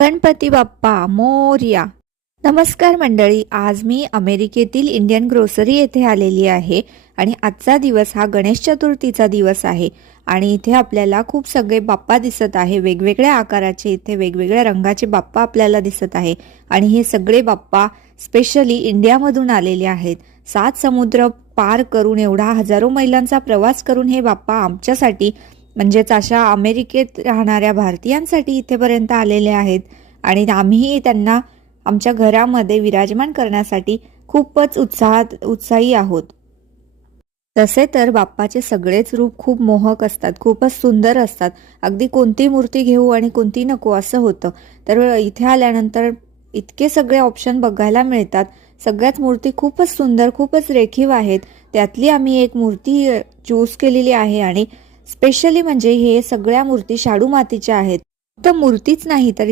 गणपती बाप्पा मोरया. नमस्कार मंडळी, आज मी अमेरिकेतील इंडियन ग्रोसरी येथे आलेली आहे आणि आजचा दिवस हा गणेश चतुर्थीचा दिवस आहे आणि इथे आपल्याला खूप सगळे बाप्पा दिसत आहे. वेगवेगळ्या आकाराचे, इथे वेगवेगळ्या रंगाचे बाप्पा आपल्याला दिसत आहे आणि हे सगळे बाप्पा स्पेशली इंडियामधून आलेले आहेत. 7 समुद्र पार करून, एवढा हजारो मैलांचा प्रवास करून हे बाप्पा आमच्यासाठी, म्हणजेच अशा अमेरिकेत राहणाऱ्या भारतीयांसाठी इथेपर्यंत आलेले आहेत आणि आम्ही त्यांना आमच्या घरामध्ये विराजमान करण्यासाठी खूपच उत्साही आहोत. तसे तर बाप्पाचे सगळेच रूप खूप मोहक असतात, खूपच सुंदर असतात. अगदी कोणती मूर्ती घेऊ आणि कोणती नको असं होतं. तर इथे आल्यानंतर इतके सगळे ऑप्शन बघायला मिळतात. सगळ्याच मूर्ती खूपच सुंदर, खूपच रेखीव आहेत. त्यातली आम्ही एक मूर्ती चूज केलेली आहे आणि स्पेशली म्हणजे हे सगळ्या मूर्ती शाडू मातीच्या आहेत. तर मूर्तीच नाही तर